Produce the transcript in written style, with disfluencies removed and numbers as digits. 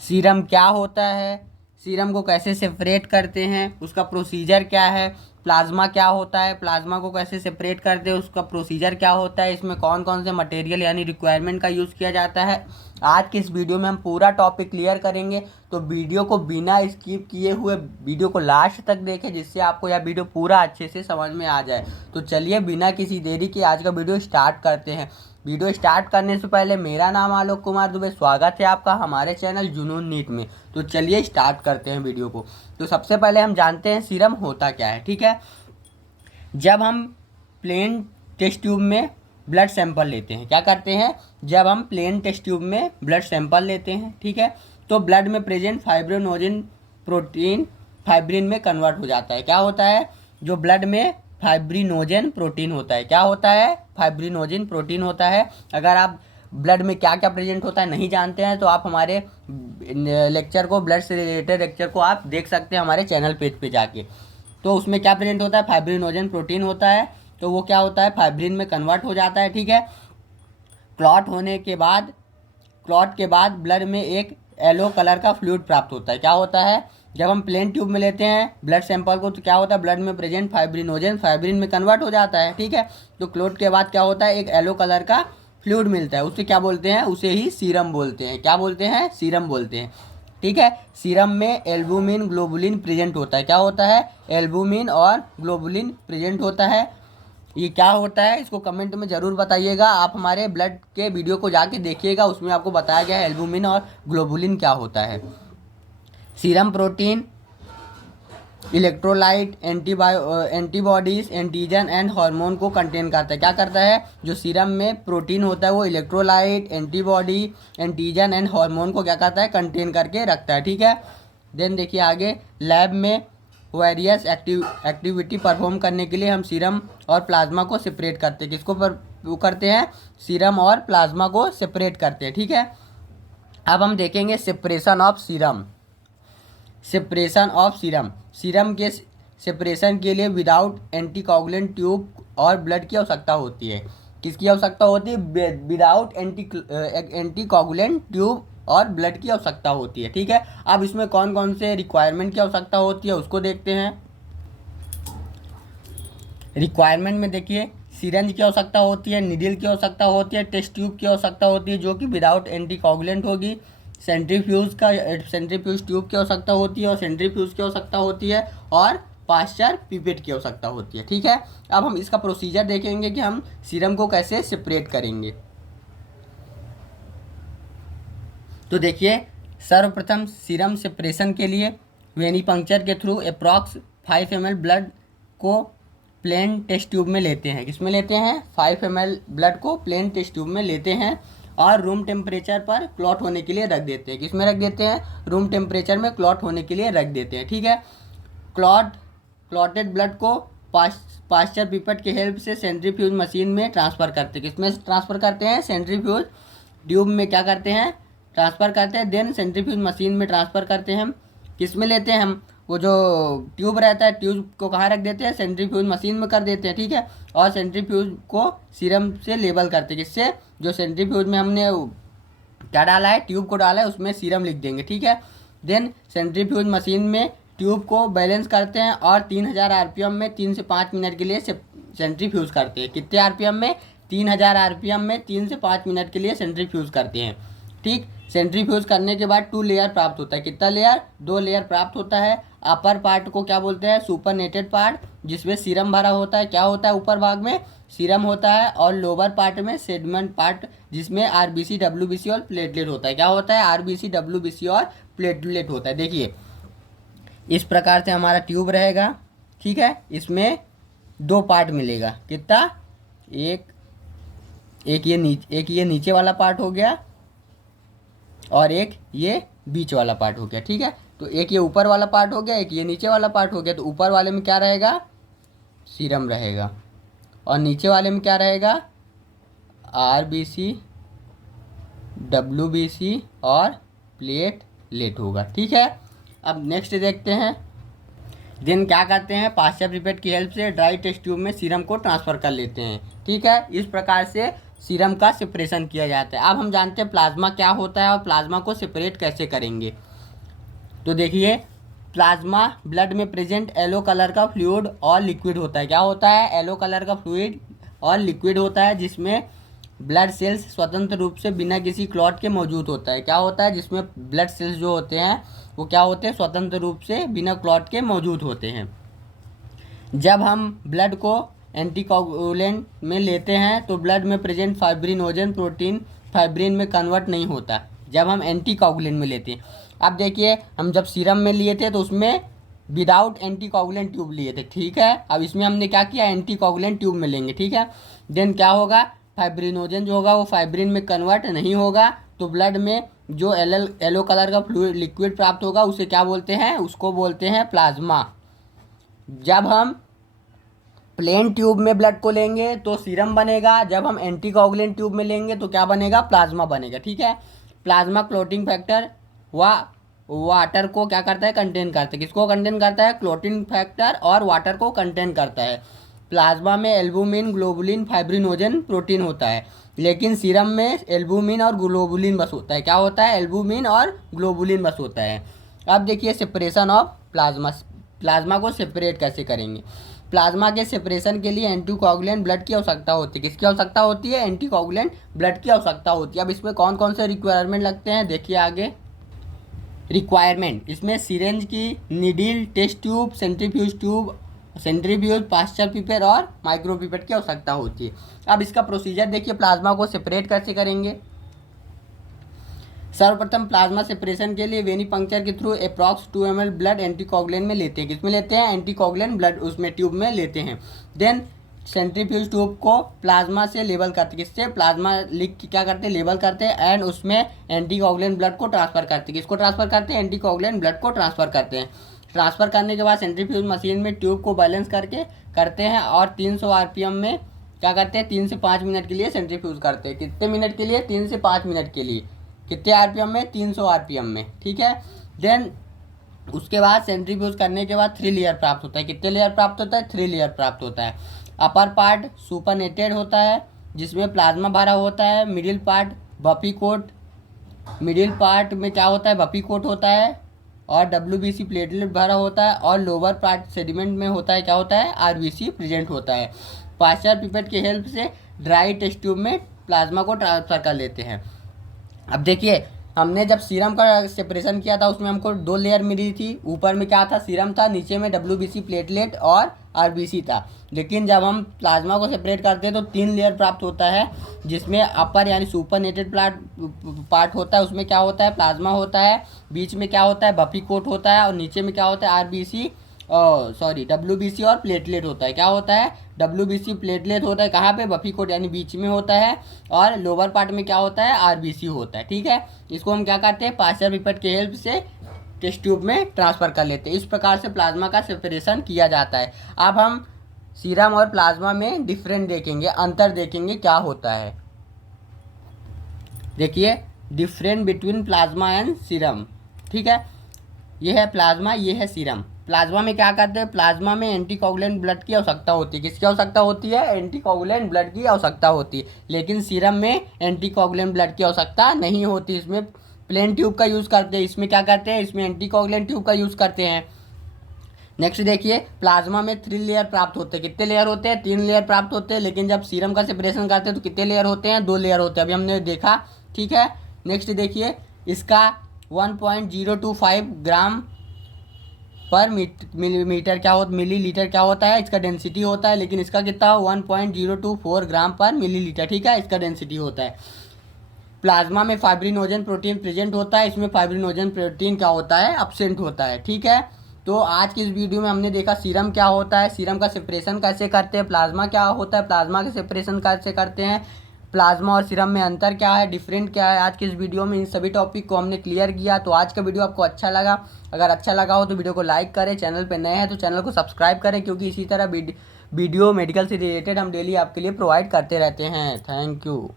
Serum क्या होता है, सीरम को कैसे सेपरेट करते हैं, उसका प्रोसीजर क्या है, प्लाज्मा क्या होता है, प्लाज्मा को कैसे सेपरेट करते हैं, उसका प्रोसीजर क्या होता है, इसमें कौन कौन से मटेरियल यानी रिक्वायरमेंट का यूज़ किया जाता है। आज की इस वीडियो में हम पूरा टॉपिक क्लियर करेंगे, तो वीडियो को बिना स्किप किए हुए वीडियो को लास्ट तक देखें, जिससे आपको यह वीडियो पूरा अच्छे से समझ में आ जाए। तो चलिए बिना किसी देरी के आज का वीडियो स्टार्ट करते हैं। वीडियो स्टार्ट करने से पहले मेरा नाम आलोक कुमार दुबे, स्वागत है आपका हमारे चैनल जुनून नीट में। तो चलिए स्टार्ट करते हैं वीडियो को। तो सबसे पहले हम जानते हैं सीरम होता क्या है। ठीक है, जब हम प्लेन टेस्ट ट्यूब में ब्लड सैंपल लेते हैं, क्या करते हैं, जब हम प्लेन टेस्ट ट्यूब में ब्लड सैंपल लेते हैं, ठीक है, तो ब्लड में प्रेजेंट फाइब्रिनोजन प्रोटीन फाइब्रिन में कन्वर्ट हो जाता है। क्या होता है, जो ब्लड में फाइब्रिनोजन प्रोटीन होता है, क्या होता है, फाइब्रिनोजन प्रोटीन होता है। अगर आप ब्लड में क्या क्या प्रेजेंट होता है नहीं जानते हैं तो आप हमारे लेक्चर को, ब्लड से रिलेटेड लेक्चर को आप देख सकते हैं हमारे चैनल पेज पे जाके। तो उसमें क्या प्रेजेंट होता है, फाइब्रिनोजन प्रोटीन होता है। तो वो क्या होता है, फाइब्रिन में कन्वर्ट हो जाता है। ठीक है, क्लॉट होने के बाद, क्लॉट के बाद ब्लड में एक येलो कलर का फ्लूइड प्राप्त होता है। क्या होता है, जब हम प्लेन ट्यूब में लेते हैं ब्लड सैंपल को तो क्या होता है, ब्लड में प्रेजेंट फाइब्रिनोजन फाइब्रिन में कन्वर्ट हो जाता है। ठीक है, तो क्लॉट के बाद क्या होता है, एक येलो कलर का फ्लूइड मिलता है, उसे क्या बोलते हैं, उसे ही सीरम बोलते हैं। क्या बोलते हैं, सीरम बोलते हैं। ठीक है, सीरम में एल्बुमिन ग्लोबुलिन प्रेजेंट होता है। क्या होता है, एल्बुमिन और ग्लोबुलिन प्रेजेंट होता है। ये क्या होता है, इसको कमेंट में ज़रूर बताइएगा। आप हमारे ब्लड के वीडियो को जाके देखिएगा, उसमें आपको बताया गया है एल्बुमिन और ग्लोबुलिन क्या होता है। Serum protein electrolyte, antibodies, antigen and hormone को कंटेन करता है। क्या करता है, जो सीरम में प्रोटीन होता है वो electrolyte, antibody, antigen and hormone को क्या करता है, कंटेन करके रखता है। ठीक है, देन देखिए आगे, लैब में वेरियस एक्टिविटी परफॉर्म करने के लिए हम सीरम और प्लाज्मा को सेपरेट करते हैं। किसको वो करते हैं, सीरम और प्लाज्मा को सेपरेट करते हैं। ठीक है, अब हम देखेंगे separation of serum. Separation of serum, serum के सेपरेशन के लिए विदाउट एंटीकोगुलेंट ट्यूब और ब्लड की आवश्यकता होती है। किसकी आवश्यकता होती है, विदाउट एंटीकोगुलेंट ट्यूब और ब्लड की आवश्यकता होती है। ठीक है, अब इसमें कौन कौन से रिक्वायरमेंट की आवश्यकता होती है उसको देखते हैं। रिक्वायरमेंट में देखिए, सिरेंज की आवश्यकता होती है, निडल की आवश्यकता होती है, टेस्ट ट्यूब की आवश्यकता होती है जो कि विदाउट एंटीकोगुलेंट होगी, सेंट्रीफ्यूज ट्यूब की आवश्यकता होती है और सेंट्रीफ्यूज की आवश्यकता होती है, और पास्चर पिपेट की आवश्यकता होती है। ठीक है, अब हम इसका प्रोसीजर देखेंगे कि हम सीरम को कैसे सेपरेट करेंगे। तो देखिए, सर्वप्रथम सीरम सेपरेशन के लिए वेनिपंक्चर के थ्रू अप्रॉक्स 5 ml ब्लड को प्लेन टेस्ट ट्यूब में लेते हैं। किसमें लेते हैं, 5 ml ब्लड को प्लेन टेस्ट ट्यूब में लेते हैं और रूम टेम्परेचर पर क्लॉट होने के लिए रख देते हैं। किसमें रख देते हैं, रूम टेम्परेचर में क्लॉट होने के लिए रख देते हैं। ठीक है, क्लॉटेड ब्लड को पास्चर पिपेट के हेल्प से सेंट्रीफ्यूज मशीन में ट्रांसफ़र करते हैं। किसमें ट्रांसफ़र करते हैं, सेंट्रीफ्यूज ट्यूब में क्या करते हैं, ट्रांसफ़र करते हैं। देन सेंट्रीफ्यूज मशीन में ट्रांसफ़र करते हैं हम। किस में लेते हैं हम, वो जो ट्यूब रहता है ट्यूब को कहाँ रख देते हैं, सेंट्रीफ्यूज मशीन में कर देते हैं। ठीक है, और सेंट्रीफ्यूज को सीरम से लेबल करते हैं। किससे, जो सेंट्रीफ्यूज में हमने क्या डाला है, ट्यूब को डाला है, उसमें सीरम लिख देंगे। ठीक है, देन सेंट्रीफ्यूज मशीन में ट्यूब को बैलेंस करते हैं और 3000 RPM में 3 से 5 मिनट के लिए सेंट्रीफ्यूज करते हैं। कितने RPM में, 3000 RPM में 3 से 5 मिनट के लिए सेंट्रीफ्यूज करते हैं। ठीक, सेंट्रीफ्यूज करने के बाद 2 लेयर प्राप्त होता है। कितना लेयर, 2 लेयर प्राप्त होता है। अपर पार्ट को क्या बोलते हैं, सुपरनेटेड पार्ट, जिसमें सीरम भरा होता है। क्या होता है, ऊपर भाग में सीरम होता है, और लोअर पार्ट में सेडमेंट पार्ट, जिसमें RBC, WBC और प्लेटलेट होता है। क्या होता है, RBC, WBC और प्लेटलेट होता है। देखिए इस प्रकार से हमारा ट्यूब रहेगा। ठीक है, इसमें 2 पार्ट मिलेगा। कितना, एक ये नीचे वाला पार्ट हो गया और एक ये बीच वाला पार्ट हो गया। ठीक है, तो एक ये ऊपर वाला पार्ट हो गया, एक ये नीचे वाला पार्ट हो गया। तो ऊपर वाले में क्या रहेगा, सीरम रहेगा, और नीचे वाले में क्या रहेगा, RBC, WBC और प्लेटलेट होगा। ठीक है, अब नेक्स्ट देखते हैं। देन क्या करते हैं, पास्चर पिपेट की हेल्प से ड्राई टेस्ट ट्यूब में सीरम को ट्रांसफ़र कर लेते हैं। ठीक है, इस प्रकार से सीरम का सेपरेशन किया जाता है। अब हम जानते हैं प्लाज्मा क्या होता है और प्लाज्मा को सेपरेट कैसे करेंगे। तो देखिए, प्लाज्मा ब्लड में प्रेजेंट येलो कलर का फ्लूइड और लिक्विड होता है। क्या होता है? येलो कलर का फ्लूइड और लिक्विड होता है, जिसमें ब्लड सेल्स स्वतंत्र रूप से बिना किसी क्लॉट के मौजूद होता है। क्या होता है? जिसमें ब्लड सेल्स जो होते हैं वो क्या होते हैं? स्वतंत्र रूप से बिना क्लॉट के मौजूद होते हैं। जब हम ब्लड को एंटीकोगुलेंट में लेते हैं तो ब्लड में प्रेजेंट फाइब्रिनोजन प्रोटीन फाइब्रिन में कन्वर्ट नहीं होता, जब हम एंटीकोगुलेंट में लेते हैं। अब देखिए, हम जब सीरम में लिए थे तो उसमें विदाउट एंटीकोगुलेंट ट्यूब लिए थे, ठीक है। अब इसमें हमने क्या किया? एंटीकोगुलेंट ट्यूब में लेंगे, ठीक है। देन क्या होगा? फाइब्रिनोजन जो होगा वो फाइब्रिन में कन्वर्ट नहीं होगा, तो ब्लड में जो येलो कलर का फ्लूइड लिक्विड प्राप्त होगा उसे क्या बोलते हैं? उसको बोलते हैं प्लाज्मा। जब हम प्लेन ट्यूब में ब्लड को लेंगे तो सीरम बनेगा, जब हम एंटीकोगुलेंट ट्यूब में लेंगे तो क्या बनेगा? प्लाज्मा बनेगा, ठीक है। प्लाज्मा क्लोटिंग फैक्टर वाटर को क्या करता है? कंटेन करता है। किसको कंटेन करता है? क्लोटिंग फैक्टर और वाटर को कंटेन करता है। प्लाज्मा में एल्बुमिन, ग्लोबुलिन, फाइब्रिनोजन प्रोटीन होता है, लेकिन सीरम में एल्बुमिन और ग्लोबुलिन बस होता है। क्या होता है? एल्बुमिन और ग्लोबुलिन बस होता है। अब देखिए, सेपरेशन ऑफ प्लाज्मा। प्लाज्मा को सेपरेट कैसे करेंगे? प्लाज्मा के सेपरेशन के लिए एंटीकोगुलेंट ब्लड की आवश्यकता होती है। किसकी आवश्यकता होती है? एंटीकोगुलेंट ब्लड की आवश्यकता होती है। अब इसमें कौन कौन से रिक्वायरमेंट लगते हैं देखिए आगे। रिक्वायरमेंट, इसमें सिरेंज की, needle, test tube, centrifuge, Pasteur pipette और माइक्रो पिपेट की आवश्यकता होती है। अब इसका प्रोसीजर देखिए, प्लाज्मा को सेपरेट कैसे करेंगे। सर्वप्रथम प्लाज्मा सेपरेशन के लिए वेनी पंक्चर के through approx 2 ml blood anticoagulant में लेते हैं। किसमें लेते हैं? एंटीकोगुलेंट ब्लड उसमें ट्यूब में लेते हैं। देन सेंट्रीफ्यूज ट्यूब को प्लाज्मा से लेबल करते हैं। किससे? प्लाज्मा लिख के क्या करते हैं? लेबल करते हैं एंड उसमें एंटीकोगुलेंट ब्लड को ट्रांसफर करते हैं। किसको ट्रांसफर करते हैं? एंटीकोगुलेंट ब्लड को ट्रांसफर करते हैं। ट्रांसफर करने के बाद सेंट्रीफ्यूज मशीन में ट्यूब को बैलेंस करके करते हैं और 300 RPM में क्या करते हैं? 3 से 5 मिनट के लिए सेंट्रीफ्यूज करते हैं। कितने मिनट के लिए? 3 से 5 मिनट के लिए। कितने RPM में? 300 RPM में, ठीक है। देन उसके बाद सेंट्रीफ्यूज करने के बाद 3 लेयर प्राप्त होता है। कितने लेयर प्राप्त होता है? 3 लेयर प्राप्त होता है। अपर पार्ट सुपरनेटेड होता है, जिसमें प्लाज्मा भरा होता है। Middle part buffy coat, middle part में क्या होता है? बफी कोट होता है और WBC प्लेटलेट भरा होता है। और लोअर पार्ट सेडिमेंट में होता है, क्या होता है? RBC प्रेजेंट होता है। पास्चर पिपेट की हेल्प से ड्राई टेस्ट ट्यूब में प्लाज्मा को ट्रांसफर कर लेते हैं। अब देखिए, हमने जब सीरम का सेपरेशन किया था उसमें हमको 2 लेयर मिली थी। ऊपर में क्या था? सीरम था, नीचे में WBC प्लेटलेट और RBC था। लेकिन जब हम प्लाज्मा को सेपरेट करते हैं तो 3 लेयर प्राप्त होता है, जिसमें अपर यानी सुपरनेटेड पार्ट होता है, उसमें क्या होता है? प्लाज्मा होता है। बीच में क्या होता है? बफी कोट होता है। और नीचे में क्या होता है? WBC और प्लेटलेट होता है। क्या होता है? WBC प्लेटलेट होता है कहाँ पे? बफी कोट यानी बीच में होता है। और लोअर पार्ट में क्या होता है? RBC होता है, ठीक है। इसको हम क्या करते हैं? पास्चर पिपेट की हेल्प से टेस्ट ट्यूब में ट्रांसफ़र कर लेते हैं। इस प्रकार से प्लाज्मा का सेपरेशन किया जाता है। अब हम सीरम और प्लाज्मा में डिफरेंट देखेंगे, अंतर देखेंगे क्या होता है। देखिए, different between plasma and serum, ठीक है। ये है प्लाज्मा, ये है सीरम। प्लाज्मा में क्या करते हैं? प्लाज्मा में एंटीकोगुलेंट ब्लड की आवश्यकता होती है। किसकी आवश्यकता होती है? एंटीकोगुलेंट ब्लड की आवश्यकता होती है। लेकिन सीरम में एंटीकोगुलेंट ब्लड की आवश्यकता नहीं होती। इसमें प्लेन ट्यूब का यूज़ करते हैं। इसमें क्या करते हैं? इसमें एंटीकोगुलेंट ट्यूब का यूज़ करते हैं। नेक्स्ट देखिए, प्लाज्मा में 3 लेयर प्राप्त होते हैं। कितने लेयर होते हैं? 3 लेयर प्राप्त होते हैं। लेकिन जब सीरम का सेपरेशन करते हैं तो कितने लेयर होते हैं? 2 लेयर होते हैं। अभी हमने देखा, ठीक है। नेक्स्ट देखिए, इसका 1.025 ग्राम पर मिलीमीटर क्या होता, मिलीलीटर क्या होता है? इसका डेंसिटी होता है। लेकिन इसका कितना? 1.024 ग्राम पर मिलीलीटर, ठीक है, इसका डेंसिटी होता है। प्लाज्मा में फाइब्रिनोजन प्रोटीन प्रेजेंट होता है। इसमें फाइब्रिनोजन प्रोटीन क्या होता है? एब्सेंट होता है, ठीक है। तो आज की इस वीडियो में हमने देखा सीरम क्या होता है, सीरम का सेपरेशन कैसे करते हैं, प्लाज्मा क्या होता है, प्लाज्मा के सेपरेशन कैसे करते हैं, प्लाज्मा और सीरम में अंतर क्या है, डिफरेंट क्या है। आज की इस वीडियो में इन सभी टॉपिक को हमने क्लियर किया। तो आज का वीडियो आपको अच्छा लगा, अगर अच्छा लगा हो तो वीडियो को लाइक करें, चैनल पर नए हैं तो चैनल को सब्सक्राइब करें, क्योंकि इसी तरह वीडियो मेडिकल से रिलेटेड हम डेली आपके लिए प्रोवाइड करते रहते हैं। Thank you.